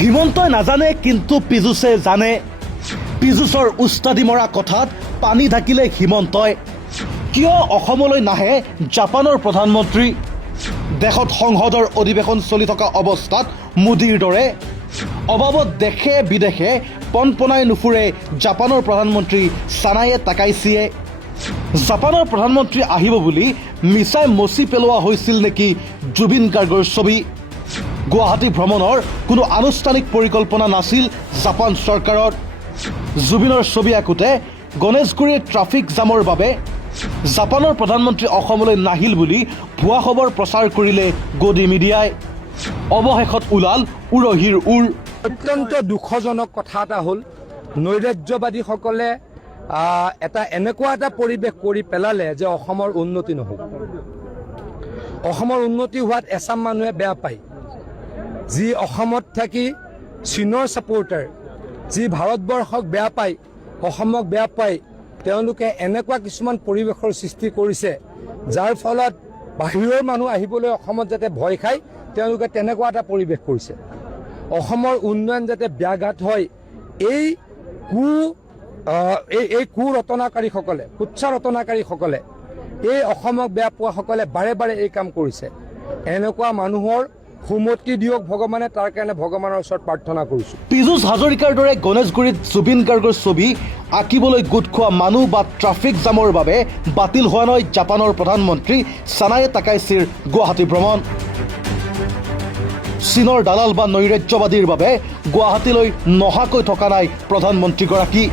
হিমন্তই নাজানে কিন্তু পীযুষে জানে। পীযুষৰ উস্তাদি মৰা কথাত পানী ঢাকিলে হিমন্তই। কিয় অসমলৈ নাহে জাপানৰ প্ৰধানমন্ত্ৰী? দেশত সংসদৰ অধিৱেশন চলি থকা অৱস্থাত মোদীৰ দৰে অবাবত দেশে বিদেশে পনপনাই নুফুৰে জাপানৰ প্ৰধানমন্ত্ৰী ছানায়ে তাকাইছিয়ে। জাপানৰ প্ৰধানমন্ত্ৰী আহিব বুলি মিছাই মচি পেলোৱা হৈছিল নেকি জুবিন গাৰ্গৰ ছবি? গুৱাহাটী ভ্ৰমণৰ কোনো আনুষ্ঠানিক পৰিকল্পনা নাছিল জাপান চৰকাৰৰ। জুবিনৰ ছবি আঁকোতে গণেশগুৰিৰ ট্ৰাফিক জামৰ বাবে জাপানৰ প্ৰধানমন্ত্ৰী অসমলৈ নাহিল বুলি ভুৱা খবৰ প্ৰচাৰ কৰিলে গদি মিডিয়াই। অৱশেষত ওলাল উৰহীৰ উৰ। অত্যন্ত দুখজনক কথা এটা হ'ল, নৈৰাজ্যবাদীসকলে এটা এনেকুৱা এটা পৰিৱেশ কৰি পেলালে যে অসমৰ উন্নতি নহ'ব। অসমৰ উন্নতি হোৱাত এচাম মানুহে বেয়া পায়। যি অসমত থাকি চীনৰ ছাপোৰ্টাৰ, যি ভাৰতবৰ্ষক বেয়া পায়, অসমক বেয়া পায়, তেওঁলোকে এনেকুৱা কিছুমান পৰিৱেশৰ সৃষ্টি কৰিছে যাৰ ফলত বাহিৰৰ মানুহ আহিবলৈ অসমত যাতে ভয় খায়, তেওঁলোকে তেনেকুৱা এটা পৰিৱেশ কৰিছে। অসমৰ উন্নয়ন যাতে ব্যাঘাত হয়, এই কু ৰটনাকাৰীসকলে, কুৎসা ৰটনাকাৰীসকলে, এই অসমক বেয়া পোৱাসকলে বাৰে বাৰে এই কাম কৰিছে। এনেকুৱা মানুহৰ সুমতি দিয়ক ভগৱানে, তাৰ কাৰণে ভগৱানৰ ওচৰত প্ৰাৰ্থনা কৰিছোঁ। পীযুষ হাজৰিকাৰ দৰে গণেশগুৰিত জুবিন গাৰ্গৰ ছবি আঁকিবলৈ গোট খোৱা মানুহ বা ট্ৰাফিক জামৰ বাবে বাতিল হোৱা নহয় জাপানৰ প্ৰধানমন্ত্ৰী ছানায়ে তাকাইছিৰ গুৱাহাটী ভ্ৰমণ। চীনৰ দালাল বা নৈৰাজ্যবাদীৰ বাবে গুৱাহাটীলৈ নহাকৈ থকা নাই প্ৰধানমন্ত্ৰীগৰাকী।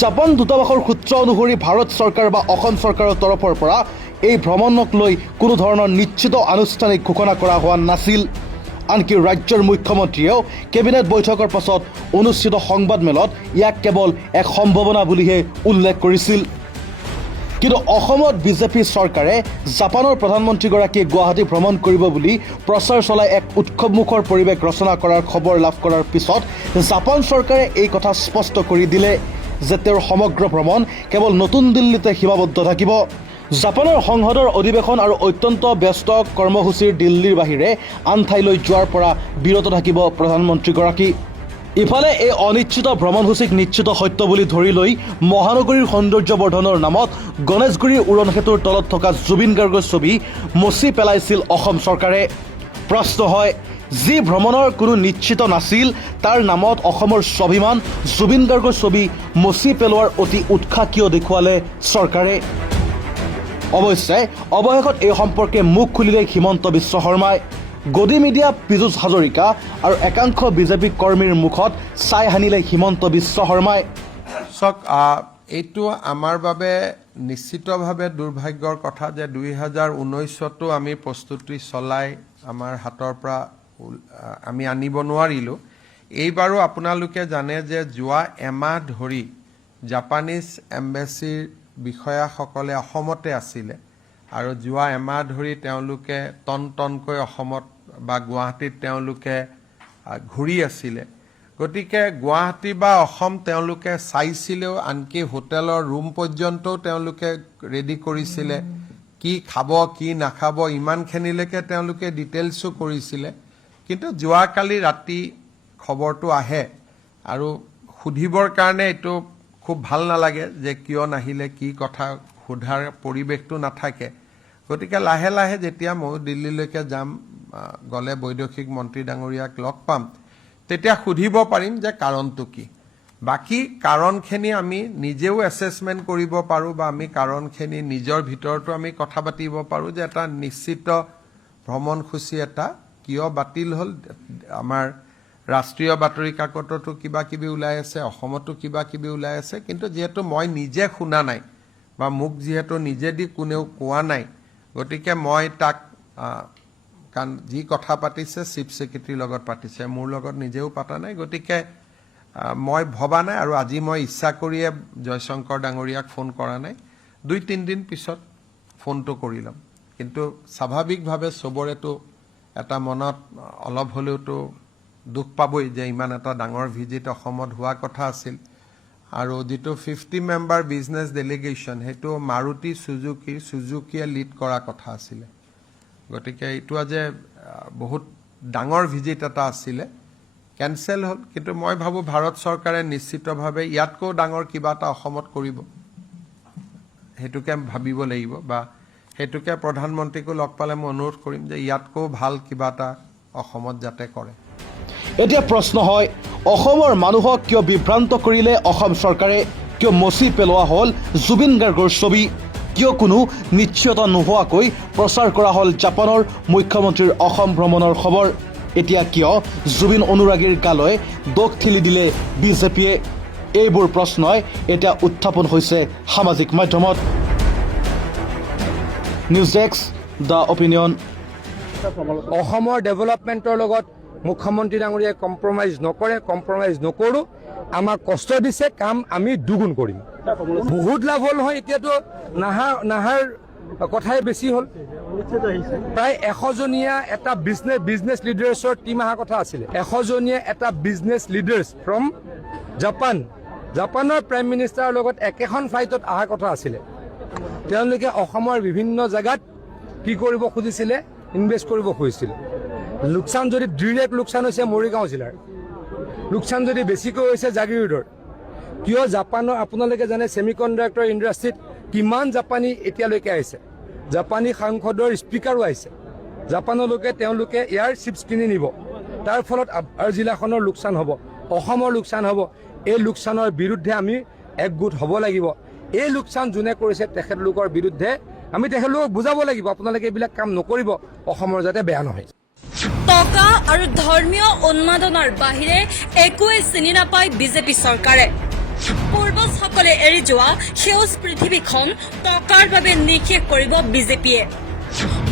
জাপান দূতাবাসৰ সূত্ৰ অনুসৰি ভাৰত চৰকাৰ বা অসম চৰকাৰৰ তৰফৰ পৰা এই ভ্ৰমণক লৈ কোনো ধৰণৰ নিশ্চিত আনুষ্ঠানিক ঘোষণা কৰা হোৱা নাছিল। আনকি ৰাজ্যৰ মুখ্যমন্ত্ৰীয়েও কেবিনেট বৈঠকৰ পাছত অনুষ্ঠিত সংবাদমেলত ইয়াক কেৱল এক সম্ভাৱনা বুলিহে উল্লেখ কৰিছিল। কিন্তু অসমত বিজেপি চৰকাৰে জাপানৰ প্ৰধানমন্ত্ৰীগৰাকীয়ে গুৱাহাটী ভ্ৰমণ কৰিব বুলি প্ৰচাৰ চলাই এক উৎসৱমুখৰ পৰিৱেশ ৰচনা কৰাৰ খবৰ লাভ কৰাৰ পিছত জাপান চৰকাৰে এই কথা স্পষ্ট কৰি দিলে যে তেওঁৰ সমগ্ৰ ভ্ৰমণ কেৱল নতুন দিল্লীতে সীমাবদ্ধ থাকিব। জাপানৰ সংসদৰ অধিৱেশন আৰু অত্যন্ত ব্যস্ত কৰ্মসূচীৰ দিল্লীৰ বাহিৰে আন ঠাইলৈ যোৱাৰ পৰা বিৰত থাকিব প্ৰধানমন্ত্ৰীগৰাকী। ইফালে এই অনিশ্চিত ভ্ৰমণসূচীক নিশ্চিত সত্য বুলি ধৰি লৈ মহানগৰীৰ সৌন্দৰ্য বৰ্ধনৰ নামত গণেশগুৰিৰ উৰণ সেতুৰ তলত থকা জুবিন গাৰ্গৰ ছবি মচি পেলাইছিল অসম চৰকাৰে। প্ৰশ্ন হয়, যি ভ্ৰমণৰ কোনো নিশ্চিত নাছিল তাৰ নামত অসমৰ স্বাভিমান জুবিন গাৰ্গৰ ছবি মচি পেলোৱাৰ অতি উৎসাহ কিয় দেখুৱালে চৰকাৰে? অৱশ্যে অৱশেষত এই সম্পৰ্কে মুখ খুলিলে হিমন্ত বিশ্ব শৰ্মাই। গদি মিডিয়া পীযুষ হাজৰিকা আৰু একাংশ বিজেপি কৰ্মীৰ মুখত ছাই সানিলে হিমন্ত বিশ্ব শৰ্মাই। চাওক, এইটো আমাৰ বাবে নিশ্চিতভাৱে দুৰ্ভাগ্যৰ কথা যে 2019তো আমি প্ৰস্তুতি চলাই আমাৰ হাতৰ পৰা আমি আনিব নোৱাৰিলোঁ। এইবাৰো আপোনালোকে জানে যে যোৱা এমাহ ধৰি জাপানীজ এম্বেচিৰ বিষয়াসকলে অসমতে আছিলে আৰু যোৱা এমাহ ধৰি তেওঁলোকে টনকৈ অসমত বা গুৱাহাটীত তেওঁলোকে ঘূৰি আছিলে। গতিকে গুৱাহাটী বা অসম তেওঁলোকে চাইছিলেও, আনকি হোটেলৰ ৰুম পৰ্যন্তও তেওঁলোকে ৰেডি কৰিছিলে, কি খাব কি নাখাব ইমানখিনিলৈকে তেওঁলোকে ডিটেইলছো কৰিছিলে। কিন্তু যোৱাকালি ৰাতি খবৰটো আহে আৰু সুধিবৰ কাৰণে এইটো খুব ভাল নালাগে যে কিয় নাহিলে, কি কথা সোধাৰ পৰিৱেশটো নাথাকে। গতিকে লাহে লাহে যেতিয়া মই দিল্লীলৈকে যাম, গ'লে বৈদেশিক মন্ত্ৰী ডাঙৰীয়াক লগ পাম, তেতিয়া সুধিব পাৰিম যে কাৰণটো কি। বাকী কাৰণখিনি আমি নিজেও এছেছমেণ্ট কৰিব পাৰোঁ বা আমি কাৰণখিনি নিজৰ ভিতৰতো আমি কথা পাতিব পাৰোঁ যে এটা নিশ্চিত ভ্ৰমণসূচী এটা কিয় বাতিল হ'ল। আমাৰ ৰাষ্ট্ৰীয় বাতৰি কাকততো কিবা কিবি ওলাই আছে, অসমতো কিবা কিবি ওলাই আছে, কিন্তু যিহেতু মই নিজে শুনা নাই বা মোক যিহেতু নিজেদি কোনেও কোৱা নাই, গতিকে মই তাক কাৰণ যি কথা পাতিছে চিফ ছেক্ৰেটাৰীৰ লগত পাতিছে, মোৰ লগত নিজেও পতা নাই। গতিকে মই ভবা নাই আৰু আজি মই ইচ্ছা কৰিয়ে জয়শংকৰ ডাঙৰীয়াক ফোন কৰা নাই। 2-3 দিন পিছত ফোনটো কৰি ল'ম। কিন্তু স্বাভাৱিকভাৱে চবৰেতো এটা মনত অলপ হ'লেওতো দুখ পাবই যে ইমান এটা ডাঙৰ ভিজিট অসমত হোৱা কথা আছিল। আৰু যেটো 50 মেম্বাৰ বিজনেছ ডেলিগেশ্যন হেতু মাৰুতি সুজুকিয়ে লিড কৰা কথা আছিল। গতিকে এইটো আজি বহুত ডাঙৰ ভিজিট এটা আছিলে কেনচেল হ'ল কিন্তু মই ভাবোঁ ভাৰত চৰকাৰে নিশ্চিতভাৱে ইয়াতকৈ ডাঙৰ কিবা এটা অসমত কৰিব সেইটোকে ভাবিব লাগিব বা সেইটোকে প্ৰধানমন্ত্ৰীকো লগ পালে মই অনুৰোধ কৰিম যে ইয়াতকৈ ভাল কিবা এটা অসমত যাতে কৰে এতিয়া প্ৰশ্ন হয় অসমৰ মানুহক কিয় বিভ্ৰান্ত কৰিলে অসম চৰকাৰে কিয় মচি পেলোৱা হ'ল জুবিন গাৰ্গৰ ছবি কিয় কোনো নিশ্চয়তা নোহোৱাকৈ প্ৰচাৰ কৰা হ'ল জাপানৰ মুখ্যমন্ত্ৰীৰ অসম ভ্ৰমণৰ খবৰ এতিয়া কিয় জুবিন অনুৰাগীৰ গালৈ দোষ ঠেলি দিলে বিজেপিয়ে এইবোৰ প্ৰশ্নই এতিয়া উত্থাপন হৈছে সামাজিক মাধ্যমত নিউজ ডেস্ক দ্য অপিনিয়ন অসমৰ ডেভেলপমেণ্টৰ লগত মুখ্যমন্ত্ৰী ডাঙৰীয়াই কম্প্ৰমাইজ নকৰোঁ আমাক কষ্ট দিছে কাম আমি দুগুণ কৰিম বহুত লাভ হ'ল নহয় এতিয়াতো নাহাৰ কথাই বেছি হ'ল প্ৰায় 100জনীয়া এটা বিজনেছ লিডাৰ্ছৰ টীম অহা কথা আছিলে 100জনীয়া এটা বিজনেছ লিডাৰ্ছ ফ্ৰম জাপানৰ প্ৰাইম মিনিষ্টাৰৰ লগত একেখন ফ্লাইটত অহা কথা আছিলে তেওঁলোকে অসমৰ বিভিন্ন জেগাত কি কৰিব খুজিছিলে ইনভেষ্ট কৰিব খুজিছিলে লোকচান যদি ডিৰেক্ট লোকচান হৈছে মৰিগাঁও জিলাৰ লোকচান যদি বেছিকৈ হৈছে জাগিৰোডৰ কিয় জাপানৰ আপোনালোকে জানে ছেমিকণ্ডাক্টৰ ইণ্ডাষ্ট্ৰীত কিমান জাপানী এতিয়ালৈকে আহিছে জাপানী সাংসদৰ স্পীকাৰো আহিছে জাপানলৈকে তেওঁলোকে এয়াৰ চিপছ কিনি নিব তাৰ ফলত আমাৰ জিলাখনৰ লোকচান হ'ব অসমৰ লোকচান হ'ব এই লোকচানৰ বিৰুদ্ধে আমি একগোট হ'ব লাগিব এই লোকচান যোনে কৰিছে তেখেতলোকৰ বিৰুদ্ধে আমি তেখেতলোকক বুজাব লাগিব আপোনালোকে এইবিলাক কাম নকৰিব অসমৰ যাতে বেয়া নহয় টকা আৰু ধৰ্মীয় উন্মাদনাৰ বাহিৰে একোৱে চিনি নাপায় বিজেপি চৰকাৰে পূৰ্বজসকলে এৰি যোৱা সেউজ পৃথিৱীখন টকাৰ বাবে নিশেষ কৰিব বিজেপিয়ে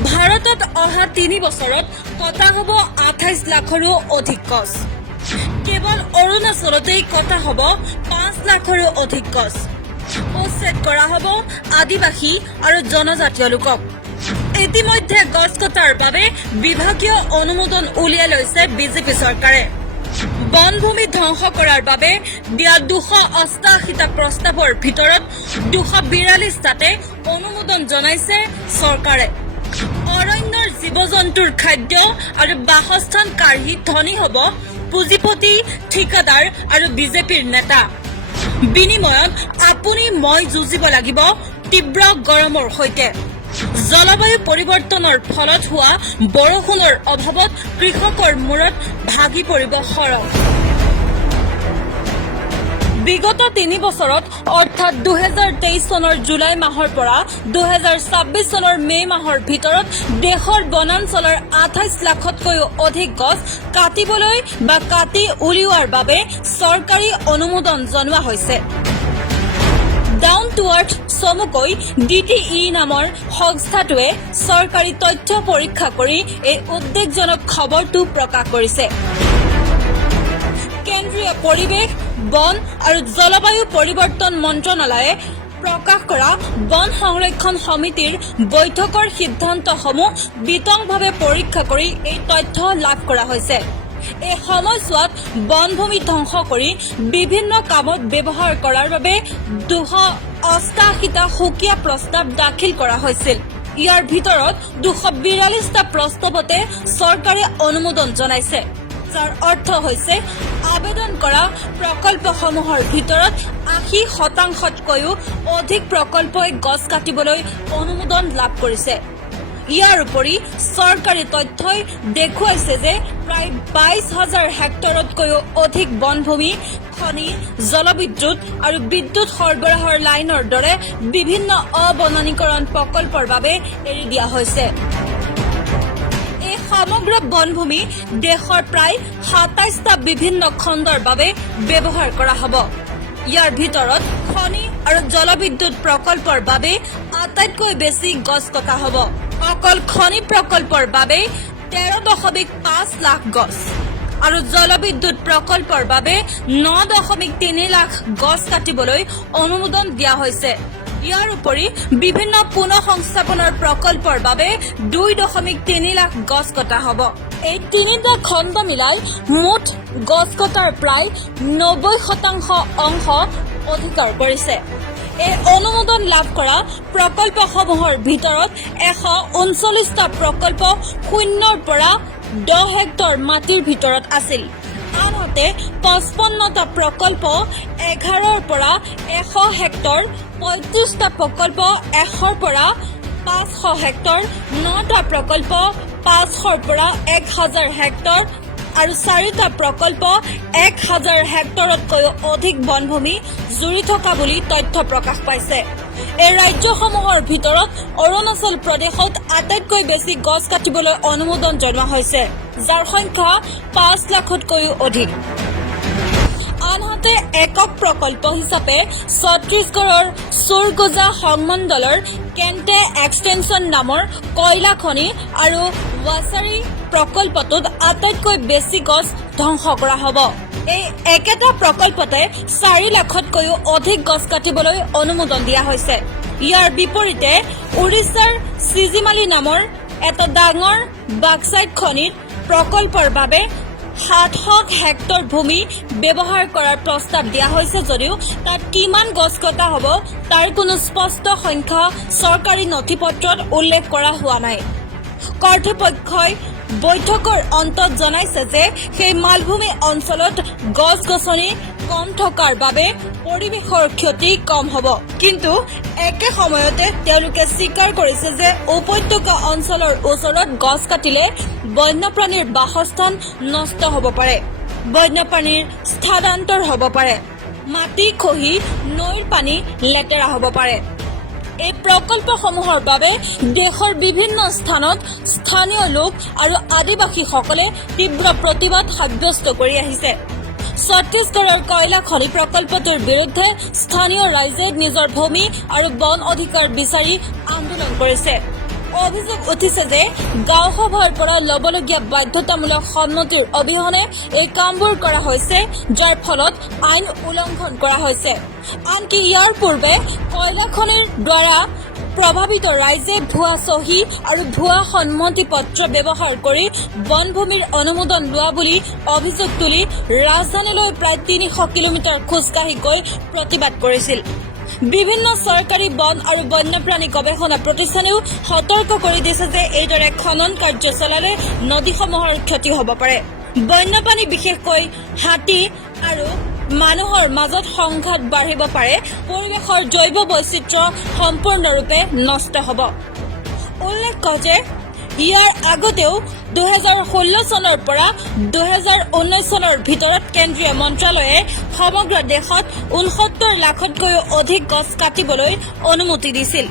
ভাৰতত অহা 3 বছৰত কটা হ'ব 28 লাখৰো অধিক গছ কেৱল অৰুণাচলতেই কটা হ'ব 5 লাখৰো অধিক গছ উচ্ছেদ কৰা হ'ব আদিবাসী আৰু জনজাতীয় লোকক ইতিমধ্যে গছ কটাৰ বাবে বিভাগীয় অনুমোদন উলিয়াই লৈছে বিজেপি চৰকাৰে বনভূমি ধ্বংস কৰাৰ বাবে দিয়া 288টা প্ৰস্তাৱৰ ভিতৰত 242টাতে অনুমোদন জনাইছে চৰকাৰে অৰণ্যৰ জীৱ-জন্তুৰ খাদ্য আৰু বাসস্থান কাঢ়ি ধনী হ'ব পুঁজিপতি ঠিকাদাৰ আৰু বিজেপিৰ নেতা বিনিময়ত আপুনি মই যুঁজিব লাগিব তীব্ৰ গৰমৰ সৈতে জলবায়ু পৰিৱৰ্তনৰ ফলত হোৱা বৰষুণৰ অভাৱত কৃষকৰ মূৰত ভাগি পৰিব সৰহ বিগত 3 বছৰত অৰ্থাৎ 2023 চনৰ জুলাই মাহৰ পৰা 2026 চনৰ মে মাহৰ ভিতৰত দেশৰ বনাঞ্চলৰ 28 লাখতকৈও অধিক গছ কাটিবলৈ বা কাটি উলিওৱাৰ বাবে চৰকাৰী অনুমোদন জনোৱা হৈছে ডাউন টু আৰ্থ চমুকৈ DTE নামৰ সংস্থাটোৱে চৰকাৰী তথ্য পৰীক্ষা কৰি এই উদ্বেগজনক খবৰটো প্ৰকাশ কৰিছে কেন্দ্ৰীয় পৰিৱেশ বন আৰু জলবায়ু পৰিৱৰ্তন মন্ত্ৰণালয়ে প্ৰকাশ কৰা বন সংৰক্ষণ সমিতিৰ বৈঠকৰ সিদ্ধান্তসমূহ বিতংভাৱে পৰীক্ষা কৰি এই তথ্য লাভ কৰা হৈছে এই সময়ছোৱাত বনভূমি ধ্বংস কৰি বিভিন্ন কামত ব্যৱহাৰ কৰাৰ বাবে 288টা সুকীয়া প্ৰস্তাৱ দাখিল কৰা হৈছিল ইয়াৰ ভিতৰত 242টা প্ৰস্তাৱতে চৰকাৰে অনুমোদন জনাইছে যাৰ অৰ্থ হৈছে আবেদন কৰা প্ৰকল্পসমূহৰ ভিতৰত 80%তকৈও অধিক প্ৰকল্পই গছ কাটিবলৈ অনুমোদন লাভ কৰিছে ইয়াৰ উপৰি চৰকাৰী তথ্যই দেখুৱাইছে যে প্ৰায় 22,000 হেক্টৰতকৈও অধিক বনভূমি খনি জলবিদ্যুৎ আৰু বিদ্যুৎ সৰবৰাহৰ লাইনৰ দৰে বিভিন্ন অবননীকৰণ প্ৰকল্পৰ বাবে এৰি দিয়া হৈছে এই সমগ্ৰ বনভূমি দেশৰ প্ৰায় 27টা বিভিন্ন খণ্ডৰ বাবে ব্যৱহাৰ কৰা হ'ব ইয়াৰ ভিতৰত খনি আৰু জলবিদ্যুৎ প্ৰকল্পৰ বাবে আটাইতকৈ বেছি গছ কটা হ'ব অকল খনি প্ৰকল্পৰ বাবে 13.5 লাখ গছ আৰু জলবিদ্যুৎ প্ৰকল্পৰ বাবে 9.3 লাখ গছ কাটিবলৈ অনুমোদন দিয়া হৈছে ইয়াৰ উপৰি বিভিন্ন পুনঃ সংস্থাপনৰ প্ৰকল্পৰ বাবে 2.3 লাখ গছ কটা হ'ব এই তিনিটা খণ্ড মিলাই মুঠ গছ কটাৰ প্ৰায় 90% অংশ অধিকাৰ কৰিছে এই অনুমোদন লাভ কৰা প্ৰকল্পসমূহৰ ভিতৰত 139টা প্ৰকল্প 0ৰ পৰা 10 হেক্টৰ মাটিৰ ভিতৰত আছিল। আনহাতে 55টা প্ৰকল্প 11ৰ পৰা 100 হেক্টৰ, 35টা প্ৰকল্প 100ৰ পৰা 500 হেক্টৰ, 9টা প্ৰকল্প 500ৰ পৰা 1000 হেক্টৰ আৰু 4টা প্ৰকল্প 1000 হেক্টৰতকৈও অধিক বনভূমি জুৰি থকা বুলি তথ্য প্ৰকাশ পাইছে। এই ৰাজ্যসমূহৰ ভিতৰত অৰুণাচল প্ৰদেশত আটাইতকৈ বেছি গছ কাটিবলৈ অনুমোদন জনোৱা হৈছে, যাৰ সংখ্যা 5 লাখতকৈও অধিক। আনহাতে একক প্ৰকল্প হিচাপে ছত্তীশগড়ৰ সুৰগুজা সংমণ্ডলৰ কেণ্টে এক্সটেনশ্যন নামৰ কয়লা খনি আৰু ৱাছাৰী প্ৰকল্পটোত আটাইতকৈ বেছি গছ ধ্বংস কৰা হ'ব। এই একেটা প্ৰকল্পতে 4 লাখতকৈও অধিক গছ কাটিবলৈ অনুমোদন দিয়া হৈছে। ইয়াৰ বিপৰীতে উৰিষ্যাৰ চিজিমালি নামৰ এটা ডাঙৰ বাক্সাইট খনিৰ প্ৰকল্পৰ বাবে 700 হেক্টৰ ভূমি ব্যৱহাৰ কৰাৰ প্ৰস্তাৱ দিয়া হৈছে যদিও তাত কিমান গছ কটা হ'ব তাৰ কোনো স্পষ্ট সংখ্যা চৰকাৰী নথিপত্ৰত উল্লেখ কৰা হোৱা নাই। কৰ্তৃপক্ষই বৈঠকৰ অন্তত জনাইছে যে সেই মালভূমি অঞ্চলত গছ-গছনি কম থকাৰ বাবে পৰিৱেশৰ ক্ষতি কম হ'ব। কিন্তু একে সময়তে তেওঁলোকে স্বীকাৰ কৰিছে যে উপত্যকা অঞ্চলৰ ওচৰত গছ কাটিলে বন্যপ্ৰাণীৰ বাসস্থান নষ্ট হ'ব পাৰে, বন্যপ্ৰাণীৰ স্থানান্তৰ হ'ব পাৰে, মাটি খহি নৈৰ পানী লেতেৰা হ'ব পাৰে। এই প্ৰকল্পসমূহৰ বাবে দেশৰ বিভিন্ন স্থানত স্থানীয় লোক আৰু আদিবাসীসকলে তীব্ৰ প্ৰতিবাদ সাব্যস্ত কৰি আহিছে। ছত্তীশগড়ৰ কয়লা খনি প্ৰকল্পটোৰ বিৰুদ্ধে স্থানীয় ৰাইজে নিজৰ ভূমি আৰু বন অধিকাৰ বিচাৰি আন্দোলন কৰিছে। অভিযোগ উঠিছে যে গাঁও সভাৰ পৰা ল'বলগীয়া বাধ্যতামূলক সন্মতিৰ অবিহনে এই কামবোৰ কৰা হৈছে, যাৰ ফলত আইন উলংঘন কৰা হৈছে। আনকি ইয়াৰ পূৰ্বে কয়লা খনিৰ দ্বাৰা প্ৰভাৱিত ৰাইজে ভুৱা চহী আৰু ভুৱা সন্মতি পত্ৰ ব্যৱহাৰ কৰি বনভূমিৰ অনুমোদন লোৱা বুলি অভিযোগ তুলি ৰাজধানীলৈ প্ৰায় 300 কিলোমিটাৰ খোজকাঢ়ি গৈ প্ৰতিবাদ কৰিছিল। বিভিন্ন চৰকাৰী বন আৰু বন্যপ্ৰাণী গৱেষণা প্ৰতিষ্ঠানেও সতৰ্ক কৰি দিছে যে এইদৰে খনন কাৰ্য চলালে নদীসমূহৰ ক্ষতি হ'ব পাৰে। বন্যপ্ৰাণী বিশেষকৈ হাতী আৰু মানুহৰ মাজত সংঘাত বাঢ়িব পাৰে, পৰিৱেশৰ জৈৱ বৈচিত্ৰ্য সম্পূৰ্ণৰূপে নষ্ট হ'ব। উল্লেখ্য যে ইয়াৰ আগতেও 2016 চনৰ পৰা 2019 চনৰ ভিতৰত কেন্দ্ৰীয় মন্ত্ৰালয়ে সমগ্ৰ দেশত 69 লাখতকৈও অধিক গছ কাটিবলৈ অনুমতি দিছিল।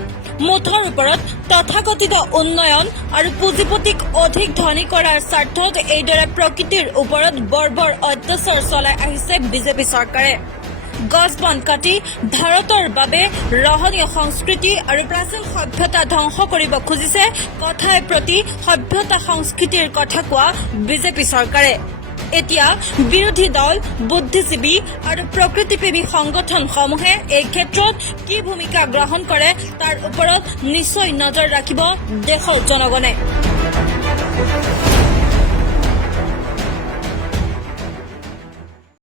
মুঠৰ ওপৰত তথাকথিত উন্নয়ন আৰু পুঁজিপতিক অধিক ধনী কৰাৰ স্বাৰ্থত এইদৰে প্ৰকৃতিৰ ওপৰত বৰ্বৰ অত্যাচাৰ চলাই আহিছে বিজেপি চৰকাৰে। গছ বন কাটি ভাৰতৰ বাবে ৰহণীয় সংস্কৃতি আৰু প্ৰাচীন সভ্যতা ধ্বংস কৰিব খুজিছে কথাই প্ৰতি সভ্যতা সংস্কৃতিৰ কথা কোৱা বিজেপি চৰকাৰে। এতিয়া বিৰোধী দল, বুদ্ধিজীৱী আৰু প্ৰকৃতিপ্ৰেমী সংগঠনসমূহে এই ক্ষেত্ৰত কি ভূমিকা গ্ৰহণ কৰে তাৰ ওপৰত নিশ্চয় নজৰ ৰাখিব দেশৰ জনগণে।